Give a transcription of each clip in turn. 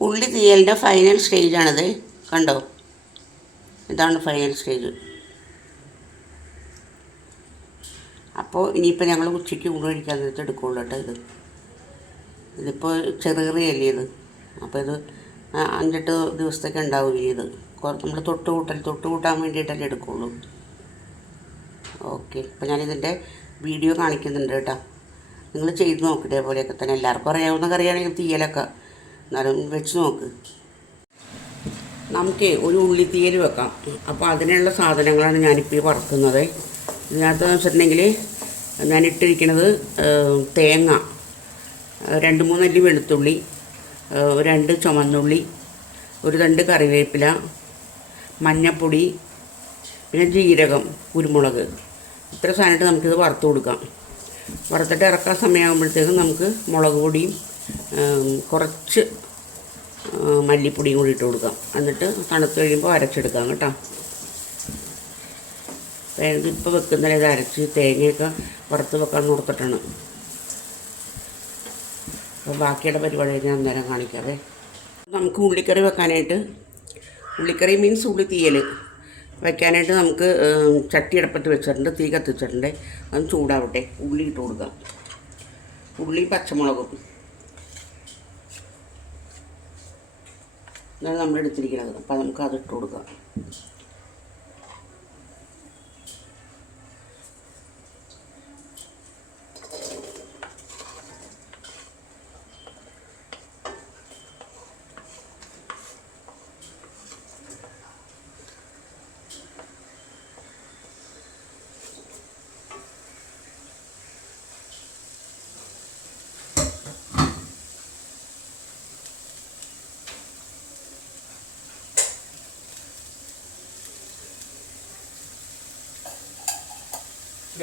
ഉള്ളി തീയലിൻ്റെ ഫൈനൽ സ്റ്റേജാണിത്. കണ്ടോ, ഇതാണ് ഫൈനൽ സ്റ്റേജ്. അപ്പോൾ ഇനിയിപ്പോൾ ഞങ്ങൾ ഉച്ചയ്ക്ക് ഊണ് കഴിക്കാൻ നേരത്ത് എടുക്കുള്ളൂ കേട്ടോ. ഇതിപ്പോൾ ചെറിയല്ലേ ഇത്. അപ്പോൾ ഇത് 5-8 ദിവസത്തേക്ക് ഉണ്ടാവും ഇനി ഇത്. നമ്മൾ തൊട്ട് കൂട്ടാൻ വേണ്ടിയിട്ടല്ലേ എടുക്കുള്ളൂ. ഓക്കെ, അപ്പോൾ ഞാനിതിൻ്റെ വീഡിയോ കാണിക്കുന്നുണ്ട് കേട്ടോ. നിങ്ങൾ ചെയ്ത് നോക്ക് ഇതേപോലെയൊക്കെ തന്നെ. എല്ലാവർക്കും അറിയാവുന്ന കറിയാണെങ്കിൽ തീയലൊക്കെ, എന്നാലും വെച്ച് നോക്ക്. നമുക്ക് ഒരു ഉള്ളിത്തീയൽ വെക്കാം. അപ്പോൾ അതിനുള്ള സാധനങ്ങളാണ് ഞാനിപ്പോൾ ഈ വറുക്കുന്നത്. ഇതിനകത്ത് വെച്ചിട്ടുണ്ടെങ്കിൽ ഞാനിട്ടിരിക്കുന്നത് തേങ്ങ, 2-3 അല്ലി വെളുത്തുള്ളി, 2 ചുമന്നുള്ളി, 1 തണ്ട് കറിവേപ്പില, മഞ്ഞൾപ്പൊടി, പിന്നെ ജീരകം, കുരുമുളക്. ഇത്ര സാധനമായിട്ട് നമുക്കിത് വറുത്ത് കൊടുക്കാം. വറുത്തിട്ട് ഇറക്കാൻ സമയമാകുമ്പോഴത്തേക്കും നമുക്ക് മുളക് പൊടിയും കുറച്ച് മല്ലിപ്പൊടിയും കൂടി ഇട്ട് കൊടുക്കാം. എന്നിട്ട് തണുത്ത് കഴിയുമ്പോൾ അരച്ചെടുക്കാം കേട്ടോ. ഇതിപ്പോൾ വെക്കുന്നതിൽ ഇത് അരച്ച് തേങ്ങയൊക്കെ വറുത്ത് വെക്കാൻ കൊടുത്തിട്ടാണ്. അപ്പോൾ ബാക്കിയുള്ള പരിപാടി ഞാൻ അന്നേരം കാണിക്കാവേ. നമുക്ക് ഉള്ളിക്കറി വെക്കാനായിട്ട്, ഉള്ളിക്കറി മീൻസ് ഉള്ളി തീയൽ വയ്ക്കാനായിട്ട് നമുക്ക് ചട്ടി അടുപ്പത്ത് വെച്ചിട്ടുണ്ട്, തീ കത്തിച്ചിട്ടുണ്ട്. അത് ചൂടാവട്ടെ. ഉള്ളി ഇട്ട് കൊടുക്കാം. ഉള്ളി പച്ചമുളകും ഇതാണ് നമ്മൾ എടുത്തിരിക്കുന്നത്. അപ്പോൾ നമുക്ക് അതിട്ട് കൊടുക്കാം.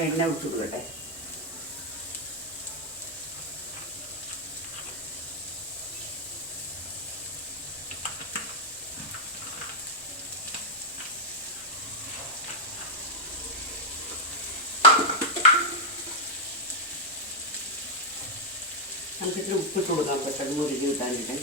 എണ്ണ ഒഴിച്ചു കൊടുക്കട്ടെ. നമുക്കിത്തിരി ഉപ്പിട്ട് കൊടുക്കാം, പെട്ടെന്ന് മുരിഞ്ഞ് കിട്ടാനായിട്ട്.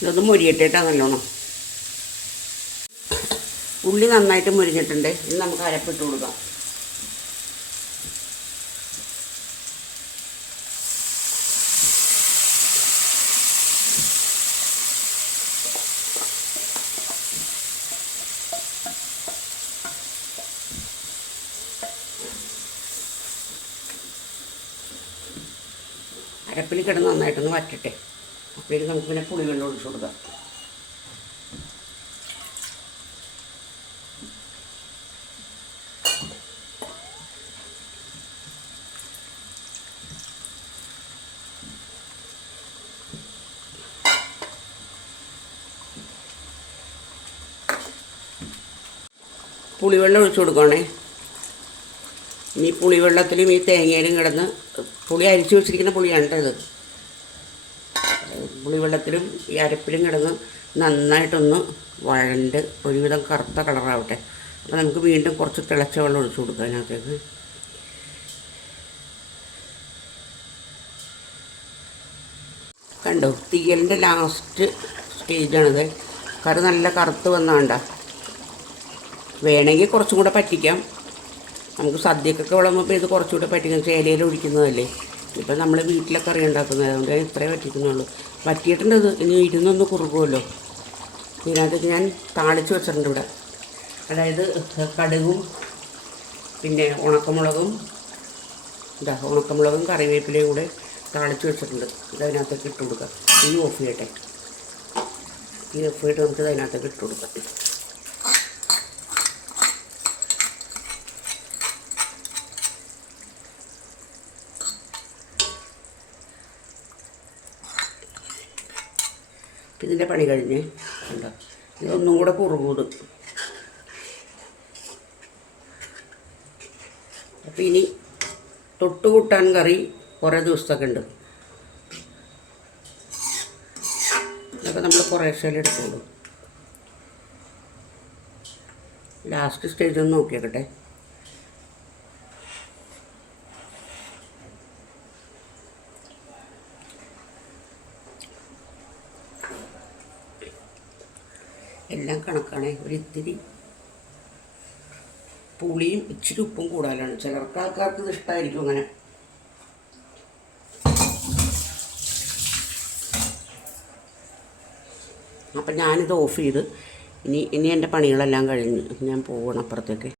ഇതൊന്ന് മുരിയട്ടേട്ടാ നല്ലോണം. ഉള്ളി നന്നായിട്ട് മുരിഞ്ഞിട്ടുണ്ട്. ഇനി നമുക്ക് അരപ്പിട്ട് കൊടുക്കാം. അരപ്പിൽ കിടന്ന് നന്നായിട്ടൊന്ന് വറ്റട്ടെ. അപ്പോൾ നമുക്ക് പിന്നെ പുളിവെള്ളം ഒഴിച്ചു കൊടുക്കാം. പുളിവെള്ളം ഒഴിച്ചു കൊടുക്കുകയാണേ. ഇനി പുളിവെള്ളത്തിലും ഈ തേങ്ങയിലും കിടന്ന്, പുളി അരിച്ചു വെച്ചിരിക്കുന്ന പുളിയാണ് കേട്ടോ ഇത്. പുളിവെള്ളത്തിലും ഈ അരപ്പിലും കിടന്ന് നന്നായിട്ടൊന്ന് വഴണ്ട് ഒരുവിധം കറുത്ത കളറാവട്ടെ. അപ്പോൾ നമുക്ക് വീണ്ടും കുറച്ച് തിളച്ച വെള്ളം ഒഴിച്ചു കൊടുക്കാം അതിനകത്തേക്ക്. കണ്ടോ, തീയലിൻ്റെ ലാസ്റ്റ് സ്റ്റേജാണിത്. കറി നല്ല കറുത്ത് വന്നാണ്ട. വേണമെങ്കിൽ കുറച്ചും കൂടെ പറ്റിക്കാം. നമുക്ക് സദ്യക്കൊക്കെ വിളമ്പപ്പോൾ ഇത് കുറച്ചുകൂടെ പറ്റിക്കാം. ചേലയിൽ ഒഴിക്കുന്നതല്ലേ. ഇപ്പം നമ്മൾ വീട്ടിലൊക്കെ കറി ഉണ്ടാക്കുന്നത്, അതുകൊണ്ട് ഞാൻ ഇത്രേ പറ്റിക്കുന്നുള്ളൂ. പറ്റിയിട്ടുണ്ട്. ഇത് ഇനി ഇരുന്നൊന്ന് കുറുകുമല്ലോ. ഇതിനകത്തേക്ക് ഞാൻ താളിച്ച് വെച്ചിട്ടുണ്ട് ഇവിടെ. അതായത് കടുകും പിന്നെ ഉണക്കമുളകും കറിവേപ്പിലയും കൂടെ താളിച്ച് വെച്ചിട്ടുണ്ട്. ഇതതിനകത്തേക്ക് ഇട്ട് കൊടുക്കാം. ഈ ഓഫ് ചെയ്യട്ടെ. ഈ ഓഫ് ചെയ്തിട്ട് നമുക്ക് അതിനകത്തേക്ക് ഇട്ട് കൊടുക്കാം. ഇതിൻ്റെ പണി കഴിഞ്ഞ് ഉണ്ടോ. ഇതൊന്നും കൂടെ കുറുകൂത്. അപ്പോൾ ഇനി തൊട്ടുകൂട്ടാൻ കറി കുറേ ദിവസത്തൊക്കെ ഉണ്ട്. ഇതൊക്കെ നമ്മൾ കുറേശ്ശേ എടുക്കുള്ളൂ. ലാസ്റ്റ് സ്റ്റേജ് ഒന്ന് നോക്കിയേക്കട്ടെ. എല്ലാം കണക്കാണേ. ഒരിത്തിരി പുളിയും ഇച്ചിരി ഉപ്പും കൂടുതലാണ്. ചിലർക്ക് ആൾക്കാർക്ക് ഇത് ഇഷ്ടമായിരിക്കും അങ്ങനെ. അപ്പം ഞാനിത് ഓഫ് ചെയ്ത് ഇനി എൻ്റെ പണികളെല്ലാം കഴിഞ്ഞ് ഞാൻ പോകണം അപ്പുറത്തേക്ക്.